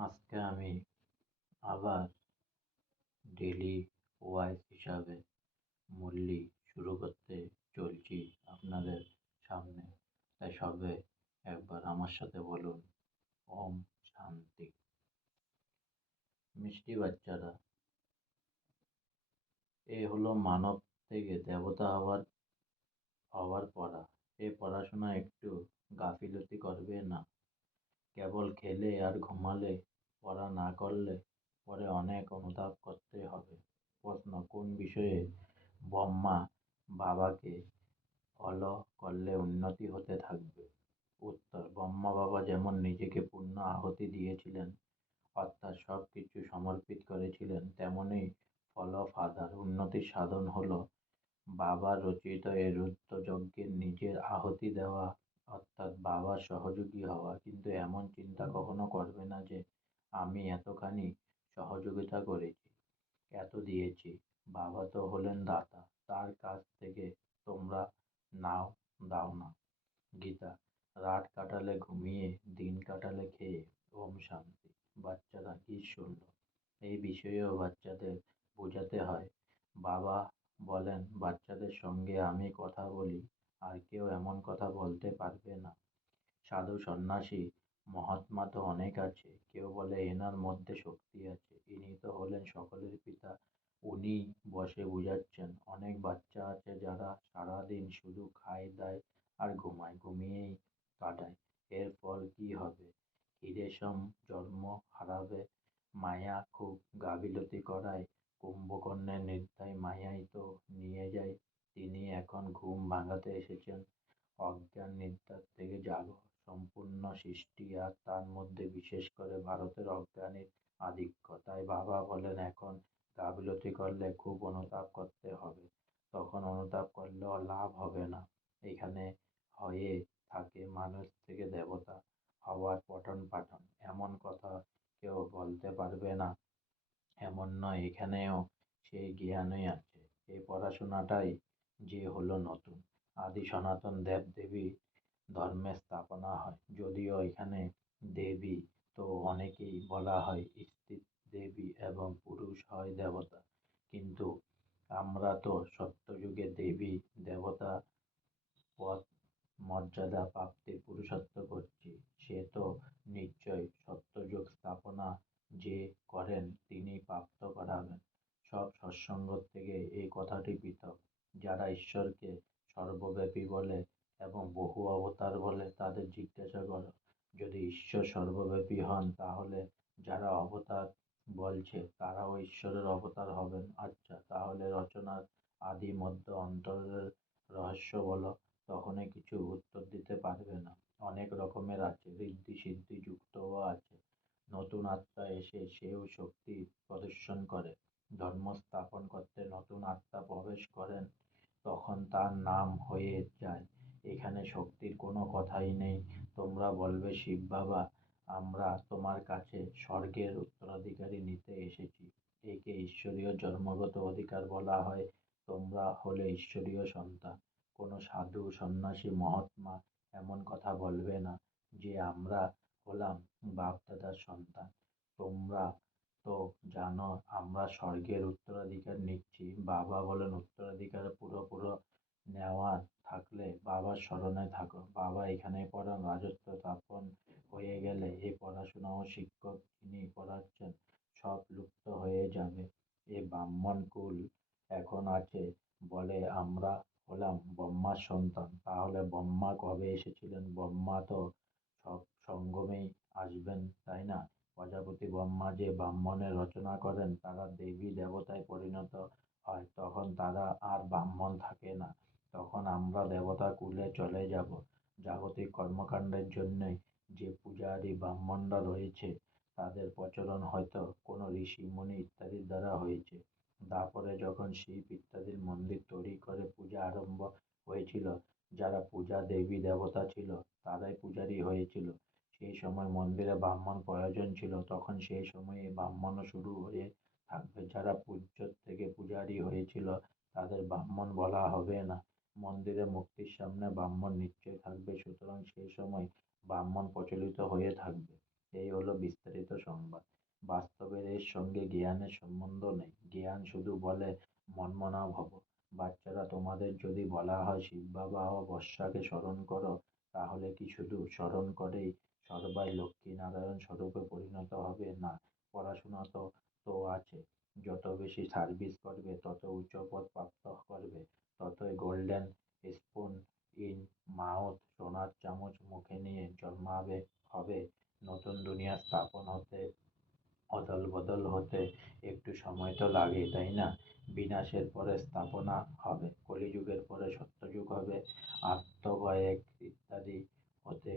আজকে আমি আবার ডেলি ওয়াইজ হিসাবে মুরলি শুরু করতে চলছি আপনাদের সামনে। তাই সবে একবার আমার সাথে বলুন, ওম শান্তি। মিষ্টি বাচ্চারা, এ হলো মানব থেকে দেবতা হওয়ার পড়া। এ পড়াশোনা একটু গাফিলতি করবে না। কেবল খেলে আর ঘুমালে, পড়া না করলে পরে অনেক অনুতাপ করতে হবে। প্রশ্ন, কোন বিষয়ে ব্রহ্মা বাবাকে ফলো করলে উন্নতি হতে থাকবে? উত্তর, ব্রহ্মা বাবা যেমন নিজেকে পূর্ণ আহুতি দিয়েছিলেন, অর্থাৎ সব কিছু সমর্পিত করেছিলেন, তেমনি ফলো ফাদার উন্নতির সাধন হলো বাবার রচিত এই রুদ্র যজ্ঞে নিজের আহুতি দেওয়া, অর্থাৎ বাবার সহযোগী হওয়া। কিন্তু এমন চিন্তা কখনো করবে না যে আমি এতখানি সহযোগিতা করেছি, এত দিয়েছি, বাবা তো হলেন দাতা, তার কাছ থেকে তোমরা দাও না। গীতা। রাত কাটালে ঘুমিয়ে, দিন কাটালে খেয়ে, ওম শান্তি। বাচ্চারা কি শুনল? এই বিষয়েও বাচ্চাদের বোঝাতে হয়। বাবা বলেন, বাচ্চাদের সঙ্গে আমি কথা বলি, আর কেউ এমন কথা বলতে পারবে না। সাধু সন্ন্যাসী মহাত্মা তো অনেক আছে, কেউ বলে এনার মধ্যে শক্তি আছে, ইনি তো হলেন সকলের পিতা, উনি বসে বুঝাচ্ছেন। অনেক বাচ্চা আছে যারা সারাদিন শুধু খায় দায় আর ঘুমায়, ঘুমিয়েই কাটায়। এর ফল কি হবে? ক্ষীরেসম জন্ম হারাবে। মায়া খুব গাফিলতি করায় কুম্ভকর্ণের নিদ্রায় মায়াই তো নিয়ে যায়। তিনি এখন ঘুম ভাঙাতে এসেছেন। অজ্ঞান নিদ্রার থেকে জাগো। সম্পূর্ণ সৃষ্টি আর তার মধ্যে বিশেষ করে ভারতের অজ্ঞানের আধিক্য। তাই বাবা বলেন, এখন গাফিলতি করলে খুব অনুতাপ করতে হবে। তখন অনুতাপ করলেও লাভ হবে না। এখানে হয়ে থাকে মানুষ থেকে দেবতা হওয়ার পঠন পাঠন। এমন কথা কেউ বলতে পারবে না এমন নয়, এখানেও সেই জ্ঞানই আছে। এই পড়াশোনাটাই যে হলো নতুন। আদি সনাতন দেব দেবী ধর্মের স্থাপনা হয়। যদিও এখানে দেবী তো অনেকেই বলা হয় স্ত্রী দেবী এবং পুরুষ হয় দেবতা, কিন্তু আমরা তো সত্যযুগে দেবী দেবতা পদ মর্যাদা প্রাপ্তির পুরুষার্থ করছি। সে তো নিশ্চয় সত্যযুগ স্থাপনা যে করেন তিনি প্রাপ্ত করাবেন। সব সৎসঙ্গ থেকে এই কথাটি পৃথক। যারা ঈশ্বরকে সর্বব্যাপী বলে এবং বহু অবতার বলে, তাদের জিজ্ঞাসা করো, যদি ঈশ্বর সর্বব্যাপী হন, তাহলে যারা অবতার বলছে তারাও ঈশ্বরের অবতার হবেন। আচ্ছা, তাহলে রচনার আদি মধ্য অন্তরের রহস্য বলো। তখনই কিছু উত্তর দিতে পারবে না। অনেক রকমের আছে, ঋদ্ধি সিদ্ধি যুক্তও আছে। নতুন আত্মা এসে সেও শক্তি প্রদর্শন করে। ধর্ম স্থাপন করতে নতুন আত্মা প্রবেশ করেন, তখন তার নাম হয়ে যায়। এখানে শক্তির কোনো কথাই নেই। তোমরা বলবে, শিব বাবা, আমরা তোমার কাছে স্বর্গের উত্তরাধিকারী নিতে এসেছি। একে ঈশ্বরীয় জন্মগত অধিকার বলা হয়। তোমরা হলে ঈশ্বরীয় সন্তান। কোনো সাধু সন্ন্যাসী মহাত্মা এমন কথা বলবে না যে আমরা হলাম বাপ-দাদার সন্তান। তোমরা তো জানো আমরা স্বর্গের উত্তরাধিকার নিচ্ছি। বাবা বলেন, উত্তরাধিকার পুরো নেওয়ার থাকলে বাবার স্মরণে থাকো। বাবা এখানে পড়ান, রাজত্ব স্থাপন হয়ে গেলে এই পড়াশোনা ও শিক্ষক যিনি পড়াচ্ছেন সব লুপ্ত হয়ে যাবে। এ ব্রাহ্মণ কুল এখন আছে বলে আমরা হলাম ব্রহ্মার সন্তান। তাহলে ব্রহ্মা কবে এসেছিলেন? ব্রহ্মা তো সব সঙ্গমেই আসবেন, তাই না? প্রজাপতি ব্রহ্মা যে ব্রাহ্মণের রচনা করেন, তারা দেবী দেবতায় পরিণত হয়, তখন তারা আর ব্রাহ্মণ থাকে না। তখন আমরা দেবতা কুলে চলে যাব। জাগতিক কর্মকাণ্ডের জন্যই যে পূজারী ব্রাহ্মণরা রয়েছে, তাদের প্রচলন হয়তো কোনো ঋষি মুনি ইত্যাদির দ্বারা হয়েছে। তারপরে যখন শিব ইত্যাদির মন্দির তৈরি করে পূজা আরম্ভ হয়েছিল, যারা পূজা দেবী দেবতা ছিল তারাই পূজারী হয়েছিল। সেই সময় মন্দিরে ব্রাহ্মণ প্রয়োজন ছিল, তখন সেই সময়ে ব্রাহ্মণও শুরু হয়ে থাকবে। যারা পূজ্য থেকে পূজারী হয়েছিল তাদের ব্রাহ্মণ বলা হবে না। মন্দিরে মূর্তির সামনে ব্রাহ্মণ নিশ্চয় থাকবে, সুতরাং সেই সময় ব্রাহ্মণ প্রচলিত হয়ে থাকবে। এই হলো বিস্তারিত সংবাদ। বাস্তবের এর সঙ্গে জ্ঞানের সম্বন্ধ নেই। জ্ঞান শুধু বলে মনমনা ভব। বাচ্চারা, তোমাদের যদি বলা হয় শিব বাবা ও বর্ষাকে স্মরণ করো, তাহলে কি শুধু স্মরণ করেই সর্বাই লক্ষ্মীনারায়ণ স্বরূপে পরিণত হবে? না, পড়াশোনা তো আছে। যত বেশি সার্ভিস করবে, তত উচ্চ পদ প্রাপ্ত করবে, ততই গোল্ডেন স্পুন ইন মাউথ, সোনার চামচ মুখে নিয়ে জন্মাবে হবে। নতুন দুনিয়া স্থাপন হতে, অদল বদল হতে একটু সময় তো লাগে, তাই না? বিনাশের পরে স্থাপনা হবে, কলিযুগের পরে সত্যযুগ হবে, আত্মভয়েক ইত্যাদি হতে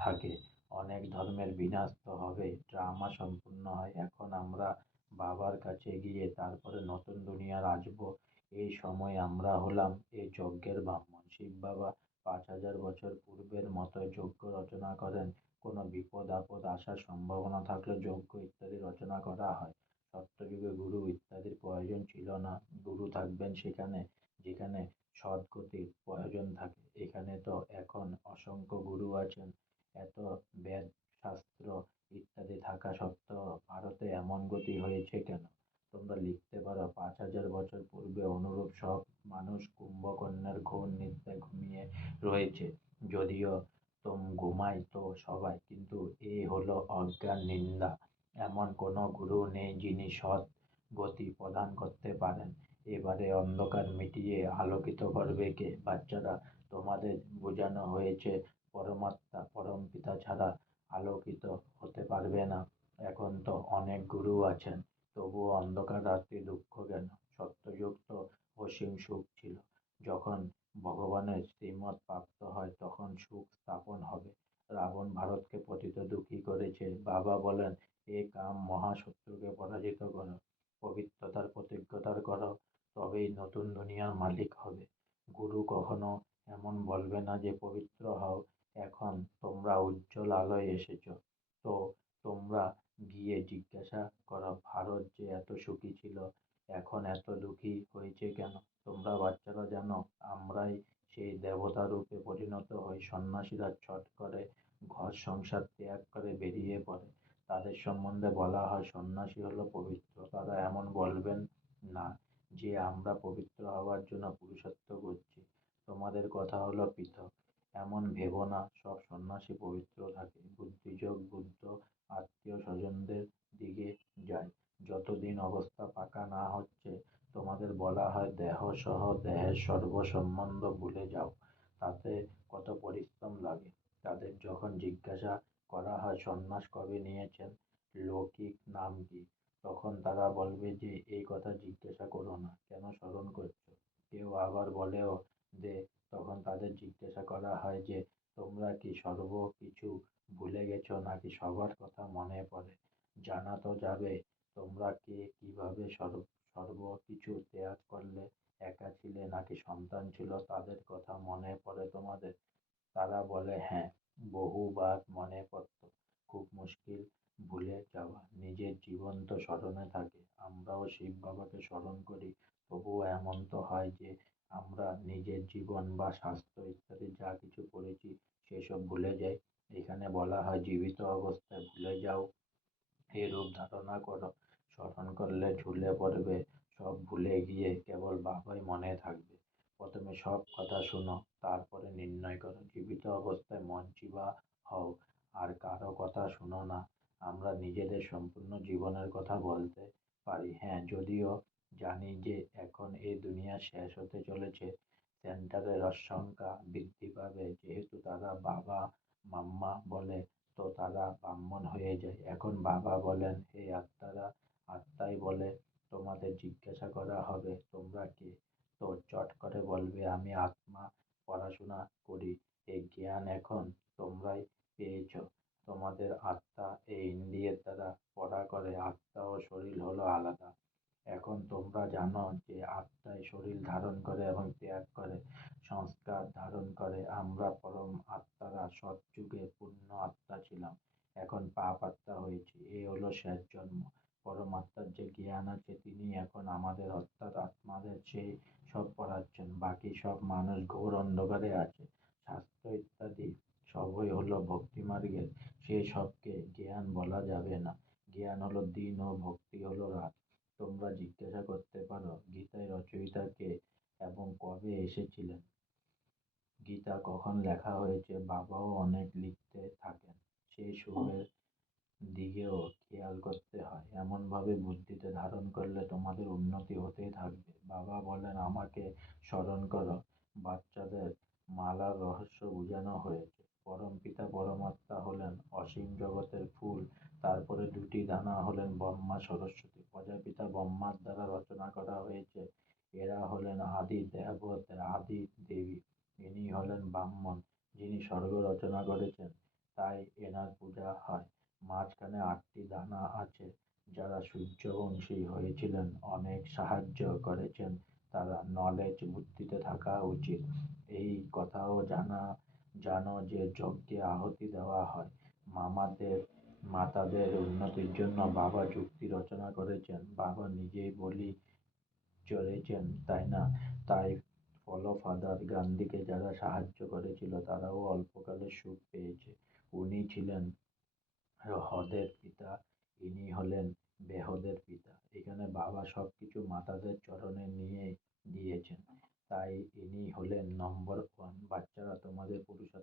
থাকে। অনেক ধর্মের বিনাশ তো হবে, ড্রামা সম্পূর্ণ হয়। এখন আমরা বাবার কাছে গিয়ে তারপরে নতুন দুনিয়ার আসবো। এই সময় আমরা হলাম এই যজ্ঞের ব্রাহ্মণ। শিব বাবা 5,000 বছর পূর্বের মতো যজ্ঞ রচনা করেন। কোনো বিপদ আপদ আসার সম্ভাবনা থাকলে যজ্ঞ ইত্যাদি রচনা করা হয়। সত্যযুগে গুরু ইত্যাদির প্রয়োজন ছিল না। গুরু থাকবেন সেখানে যেখানে সদ্গতির প্রয়োজন থাকে। এখানে তো এখন অসংখ্য গুরু আছেন। এত বেদ শাস্ত্র ইত্যাদি থাকা সত্ত্বেও ভারতে এমন গতি হয়েছে কেন? তোমরা লিখতে পারো, 5,000 বছর পূর্বে অনুরূপ সব মানুষ কুম্ভকর্ণের ঘোর নিদ্রায় ঘুমিয়ে রয়েছে। যদিও ঘুমায় তো সবাই, কিন্তু এ হলো অজ্ঞান নিন্দা। এমন কোনো গুরু নেই যিনি সৎ গতি প্রদান করতে পারেন। এবারে অন্ধকার মিটিয়ে আলোকিত করবে কে? বাচ্চারা, তোমাদের বোঝানো হয়েছে পরমাত্মা পরমপিতা ছাড়া আলোকিত হতে পারবে না। এখন তো অনেক গুরু আছেন, তবুও অন্ধকার রাত্রি দুঃখ কেন? সত্যযুগ তো অসীম সুখ ছিল। যখন ভগবানের শ্রীমত প্রাপ্ত হয় তখন সুখ স্থাপন হবে। রাবণ ভারতকে পতিত দুঃখী করেছে। বাবা বলেন, এ কাম মহাশত্রুকে পরাজিত করো, পবিত্রতার প্রতিজ্ঞতা করো, তবেই নতুন দুনিয়ার মালিক হবে। গুরু কখনো এমন বলবে না যে পবিত্র হও। এখন তোমরা উজ্জ্বল আলোয় এসেছ, তো তোমরা গিয়ে জিজ্ঞাসা করো ভারত যে এত সুখী ছিল, এখন এত দুঃখী হয়েছে কেন? তোমরা বাচ্চারা জানো, আমরাই সেই দেবতা রূপে পরিণত হই। সন্ন্যাসীরা ছট করে ঘর সংসার ত্যাগ করে বেরিয়ে পড়ে। তাদের সম্বন্ধে বলা হয় সন্ন্যাসী হলো পবিত্র। তারা এমন বলবেন না যে আমরা পবিত্র হওয়ার জন্য পুরুষার্থ করছি। তোমাদের কথা হলো পৃথক। এমন ভেবো না সব সন্ন্যাসী পবিত্র থাকে। বুদ্ধিযোগ বুদ্ধ আত্মীয় স্বজনদের দিকে যায়। যতদিন অবস্থা পাকা না হচ্ছে, তোমাদের বলা হয় দেহ সহ দেহের সর্ব সম্বন্ধ ভুলে যাও। তাতে কত পরিশ্রম লাগে। তাদের যখন জিজ্ঞাসা করা হয় সন্ন্যাস কবে নিয়েছেন, লৌকিক নাম কি, তখন তারা বলবে যে এই কথা জিজ্ঞাসা করো না, কেন স্মরণ করছো? কেউ আবার বলেও যে তখন তাদের জিজ্ঞাসা করা হয় যে তোমরা কি সর্ব কিছু ভুলে গেছো নাকি সবার কথা মনে পড়ে? জানা তো যাবে তোমরা কে কিভাবে সর্ব কিছু ত্যাগ করলে, একা ছিলে নাকি সন্তান ছিল, তাদের কথা মনে পড়ে তোমাদের? তারা বলে হ্যাঁ, বহুবার মনে পড়ত। খুব মুশকিল ভুলে যাওয়া। নিজের জীবন তো স্মরণে থাকে। আমরাও শিব বাবাকে স্মরণ করি, তবুও এমন তো হয় যে আমরা নিজের জীবন বা স্বাস্থ্য ইত্যাদি যা কিছু করেছি সেসব ভুলে যাই। এখানে বলা হয় জীবিত অবস্থায় ভুলে যাও, এই রূপ ধারণা করো। স্মরণ করলে ঝুলে পড়বে, সব ভুলে গিয়ে কেবল বাবাই মনে থাকবে। প্রথমে সব কথা শুনো, তারপরে নির্ণয় করো। জীবিত অবস্থায় মন চিবা হও, আর কারো কথা শুনো না। আমরা নিজেদের সম্পূর্ণ জীবনের কথা বলতে পারি। হ্যাঁ, যদিও জানি যে এখন এই দুনিয়া শেষ হতে চলেছে। সেন্টারের সংখ্যা বৃদ্ধি পাবে, যেহেতু তারা বাবা মাম্মা বলে, তো তারা ব্রাহ্মণ হয়ে যায়। এখন বাবা বলেন, হে আত্মারা, আত্মাই বলে তোমাদের জিজ্ঞাসা করা হবে তোমরা কে? তো চট করে বলবে আমি আত্মা, পড়াশোনা করি। এই জ্ঞান এখন তোমরাই পেয়েছ। তোমাদের আত্মা এই ইন্দ্রিয়ের দ্বারা পড়া করে। আত্মা ও শরীর হলো আলাদা। এখন তোমরা জানো যে আত্মাই শরীর ধারণ করে এবং ত্যাগ করে, সংস্কার ধারণ করে। আমরা পরম আত্মারা সৎযুগে পূর্ণ আত্মা ছিলাম, এখন পাপ আত্মা হয়েছি। এ হলো শেষ জন্ম। পরমাত্মার যে জ্ঞান আছে তিনি এখন আমাদের অর্থাৎ আত্মাদের সেই সব পড়াচ্ছেন। বাকি সব মানুষ ঘোর অন্ধকারে আছে। শাস্ত্র ইত্যাদি সবই হলো ভক্তি মার্গের সেসবকে জ্ঞান বলা যাবে না। জ্ঞান হলো দিন ও ভক্তি হলো রাত। তোমরা জিজ্ঞাসা করতে পারো গীতার রচয়িতা কে এবং কবে এসেছিলেন। গীতা কখন লেখা হয়েছে বাবাও অনেক লিখতে থাকেন। সেই সুরের দিকেও খেয়াল করতে হয়। এমনভাবে বুদ্ধিতে ধারণ করলে তোমাদের উন্নতি হতেই থাকবে। বাবা বলেন, আমাকে স্মরণ করো। বাচ্চাদের মালার রহস্য বোঝানো হয়েছে। পরমপিতা পরমাত্মা হলেন অসীম জগতের ফুল। তারপরে দুটি দানা হলেন ব্রহ্মা সরস্বতী। প্রজাপিতা ব্রহ্মার দ্বারা রচনা করা হয়েছে। এরা হলেন আদি দেবতা, আদি দেবী। ইনি হলেন ব্রাহ্মণ, যিনি স্বর্গ রচনা করেছেন, তাই এনার পূজা হয়। মাঝখানে 8টি দানা আছে। যারা সূর্যবংশী হয়েছিলেন, অনেক সাহায্য করেছেন, তারা নলেজ বুদ্ধিতে থাকা উচিত। এই কথাও জানো যে যজ্ঞে আহুতি দেওয়া হয়। মাতাদের উন্নতির জন্য বাবা যুক্তি রচনা করেছেন। বাবা নিজেই বলি চড়েছেন, তাই না? তাই ফাদার গান্ধীকে যারা সাহায্য করেছিল তারাও অল্পকালে সুখ পেয়েছে। উনি ছিলেন হ্রদের পিতা, ইনি হলেন বেহদের পিতা। এখানে বাবা সবকিছু মাতাদের চরণে নিয়ে দিয়েছেন, তাই ইনি হলেন নম্বর 1। বাচ্চারা, তোমাদের পুরুষার্থ